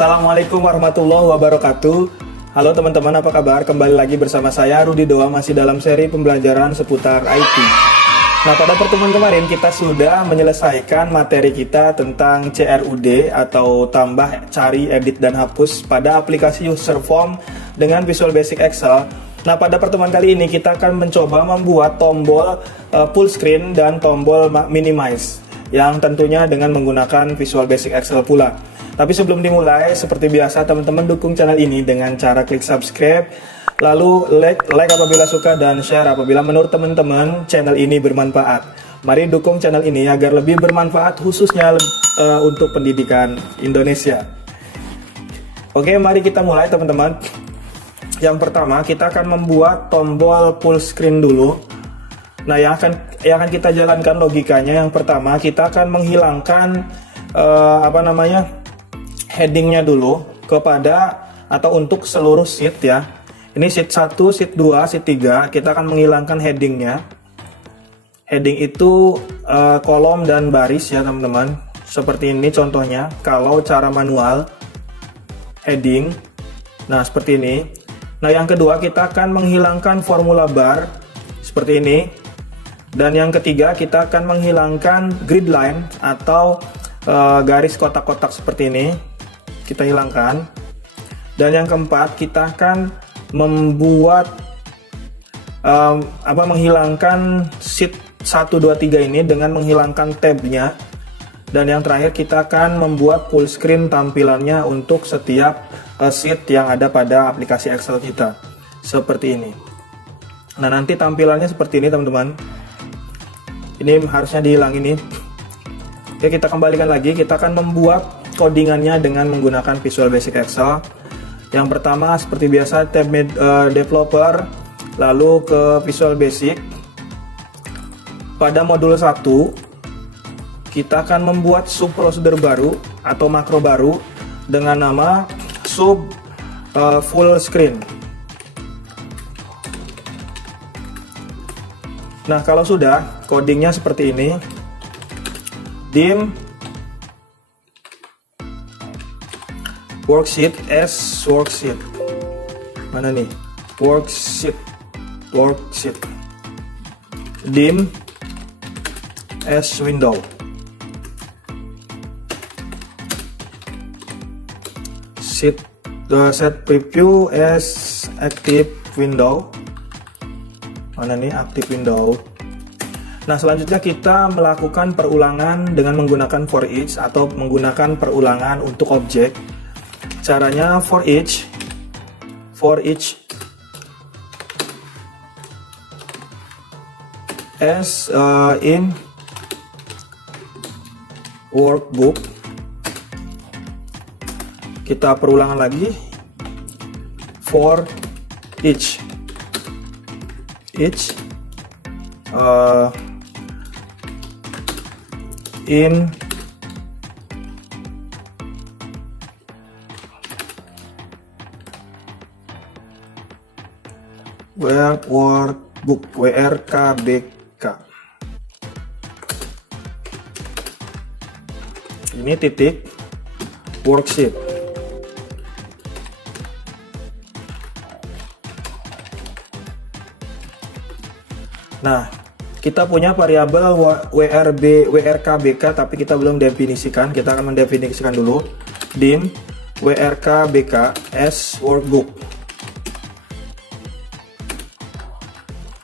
Assalamualaikum warahmatullahi wabarakatuh. Halo teman-teman, apa kabar? Kembali lagi bersama saya Rudi Doa, masih dalam seri pembelajaran seputar IT. Nah, pada pertemuan kemarin kita sudah menyelesaikan materi kita tentang CRUD atau tambah, cari, edit, dan hapus pada aplikasi user form dengan Visual Basic Excel. Nah, pada pertemuan kali ini kita akan mencoba membuat tombol full screen dan tombol minimize yang tentunya dengan menggunakan Visual Basic Excel pula. Tapi sebelum dimulai, seperti biasa teman-teman dukung channel ini dengan cara klik subscribe, lalu like apabila suka dan share apabila menurut teman-teman channel ini bermanfaat. Mari dukung channel ini agar lebih bermanfaat khususnya untuk pendidikan Indonesia. Oke, mari kita mulai teman-teman. Yang pertama kita akan membuat tombol full screen dulu. Nah, yang akan kita jalankan logikanya, yang pertama kita akan menghilangkan headingnya dulu kepada atau untuk seluruh sheet ya. Ini sheet 1, sheet 2, sheet 3 kita akan menghilangkan headingnya. Heading itu kolom dan baris ya teman-teman. Seperti ini contohnya kalau cara manual heading. Nah, seperti ini. Nah, yang kedua kita akan menghilangkan formula bar seperti ini. Dan yang ketiga kita akan menghilangkan grid line atau garis kotak-kotak seperti ini. Kita hilangkan. Dan yang keempat kita akan membuat menghilangkan sheet 1, 2, 3 ini dengan menghilangkan tabnya. Dan yang terakhir kita akan membuat full screen tampilannya untuk setiap sheet yang ada pada aplikasi Excel kita seperti ini. Nah, nanti tampilannya seperti ini teman-teman. Ini harusnya dihilang ini. Oke, kita kembalikan lagi. Kita akan membuat codingannya dengan menggunakan Visual Basic Excel. Yang pertama seperti biasa tab developer, lalu ke Visual Basic. Pada modul 1 kita akan membuat sub prosedur baru atau makro baru dengan nama sub full screen. Nah, kalau sudah codingnya seperti ini, dim worksheet as worksheet. Mana nih? Worksheet. Dim as window. Set preview as active window. Mana nih active window? Nah, selanjutnya kita melakukan perulangan dengan menggunakan for each atau menggunakan perulangan untuk objek. Caranya for each as in workbook. Kita perulangan lagi for each in workbook WRKBK. Ini titik worksheet. Nah, kita punya variabel WRKBK tapi kita belum definisikan. Kita akan mendefinisikan dulu. Dim WRKBK as workbook.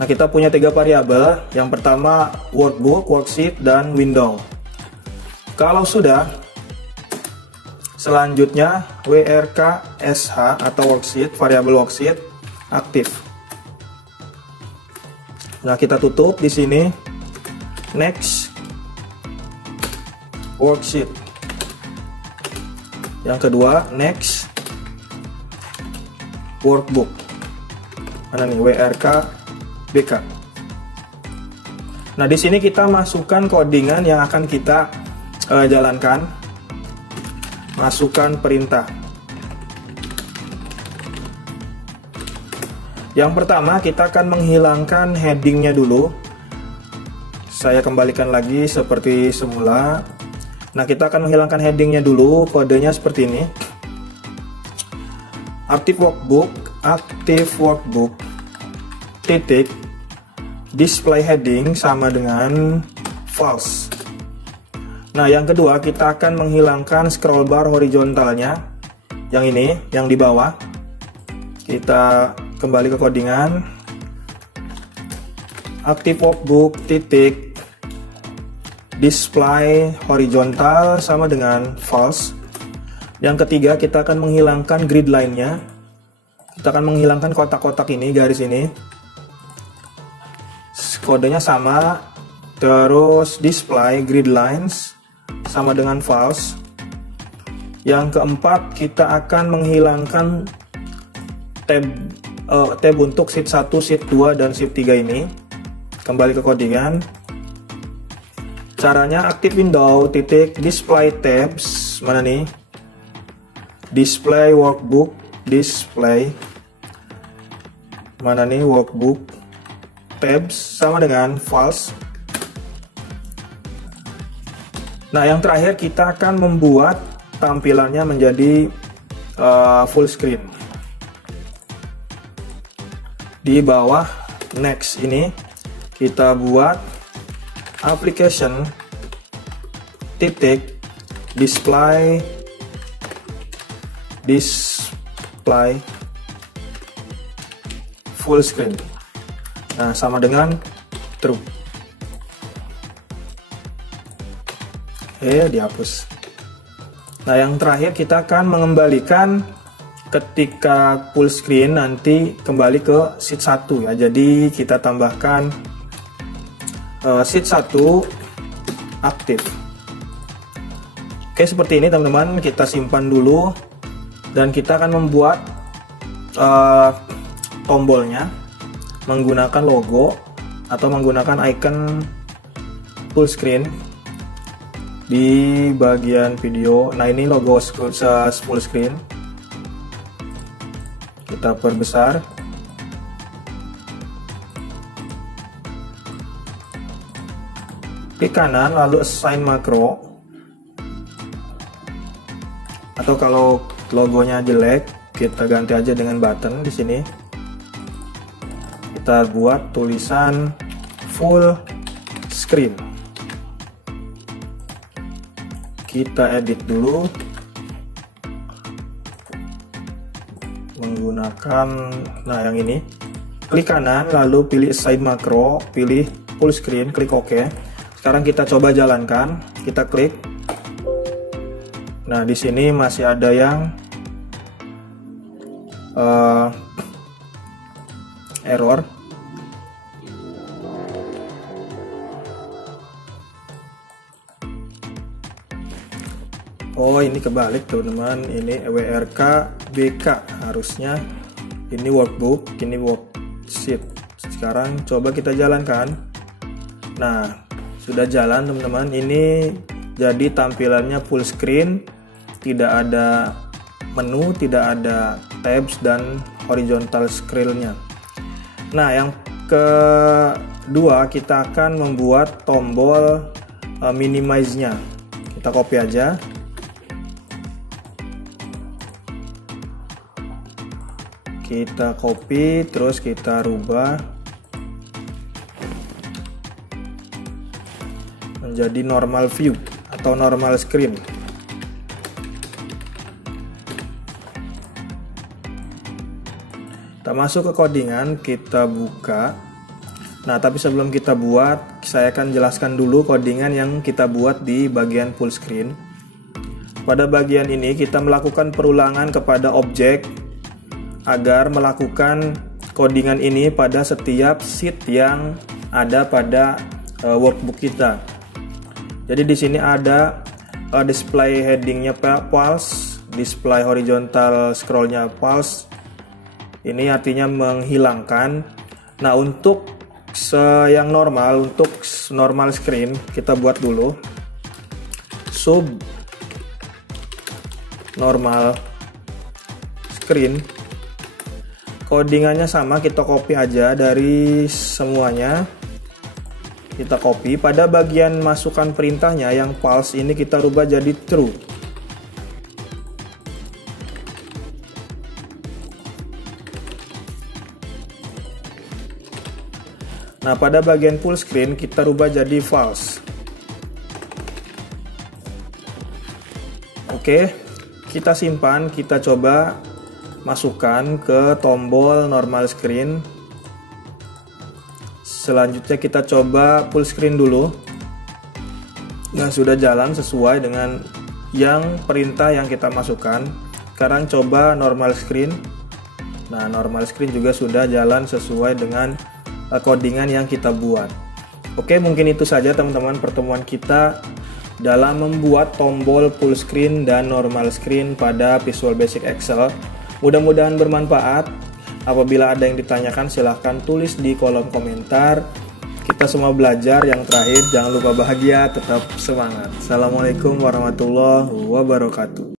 Nah, kita punya 3 variabel. Yang pertama workbook, worksheet, dan window. Kalau sudah, selanjutnya WRKSH atau worksheet, variabel worksheet aktif. Nah, kita tutup di sini. Next worksheet. Yang kedua next workbook. Mana nih? WRKBK. Nah, di sini kita masukkan codingan yang akan kita jalankan. Masukkan perintah. Yang pertama kita akan menghilangkan headingnya dulu. Saya kembalikan lagi seperti semula. Nah, kita akan menghilangkan headingnya dulu. Kodenya seperti ini. active workbook titik display heading sama dengan false. Nah, yang kedua kita akan menghilangkan scroll bar horizontalnya, yang ini, yang di bawah. Kita kembali ke codingan, active workbook titik display horizontal sama dengan false. Yang ketiga kita akan menghilangkan grid line-nya. Kita akan menghilangkan kotak-kotak ini, garis ini. Kodenya sama, terus display grid lines sama dengan false. Yang keempat kita akan menghilangkan tab untuk sheet 1, sheet 2, dan sheet 3 ini. Kembali ke codingan. Caranya active window titik display tabs, mana nih? Display workbook, display mana nih workbook tabs sama dengan false. Nah, yang terakhir kita akan membuat tampilannya menjadi full screen. Di bawah next ini kita buat application titik display full screen. Nah, sama dengan true. Dihapus. Nah, yang terakhir kita akan mengembalikan ketika full screen nanti kembali ke sheet 1 ya. Jadi kita tambahkan sheet 1 aktif. Oke, seperti ini teman-teman, kita simpan dulu. Dan kita akan membuat tombolnya menggunakan logo atau menggunakan icon full screen di bagian video. Nah, ini logo full screen. Kita perbesar. Klik kanan lalu assign makro. Atau kalau logonya jelek, kita ganti aja dengan button di sini. Kita buat tulisan full screen. Kita edit dulu menggunakan yang ini. Klik kanan lalu pilih assign makro, pilih full screen, klik OK. Sekarang kita coba jalankan. Kita klik. Nah, di sini masih ada yang error. Oh, ini kebalik teman-teman. Ini WRK BK harusnya. Ini workbook, ini worksheet. Sekarang coba kita jalankan. Nah, sudah jalan teman-teman. Ini jadi tampilannya full screen, tidak ada menu, tidak ada tabs dan horizontal scroll-nya. Nah, yang kedua kita akan membuat tombol minimize-nya. Kita copy aja. Kita copy, terus kita rubah menjadi normal view atau normal screen. Kita masuk ke codingan, kita buka. Nah, tapi sebelum kita buat, saya akan jelaskan dulu codingan yang kita buat di bagian full screen. Pada bagian ini kita melakukan perulangan kepada objek agar melakukan codingan ini pada setiap sheet yang ada pada workbook kita. Jadi di sini ada display headingnya false, display horizontal scrollnya false. Ini artinya menghilangkan. Nah, untuk yang normal, untuk normal screen kita buat dulu sub normal screen. Codingannya sama, kita copy aja dari semuanya. Kita copy. Pada bagian masukkan perintahnya yang false ini kita rubah jadi true. Nah, pada bagian full screen kita rubah jadi false. Oke, kita simpan, kita coba masukkan ke tombol normal screen. Selanjutnya kita coba full screen dulu. Nah, sudah jalan sesuai dengan yang perintah yang kita masukkan. Sekarang coba normal screen. Nah, normal screen juga sudah jalan sesuai dengan codingan yang kita buat. Oke, mungkin itu saja teman-teman pertemuan kita dalam membuat tombol full screen dan normal screen pada Visual Basic Excel. Mudah-mudahan bermanfaat. Apabila ada yang ditanyakan silahkan tulis di kolom komentar. Kita semua belajar. Yang terakhir, jangan lupa bahagia, tetap semangat. Assalamualaikum warahmatullahi wabarakatuh.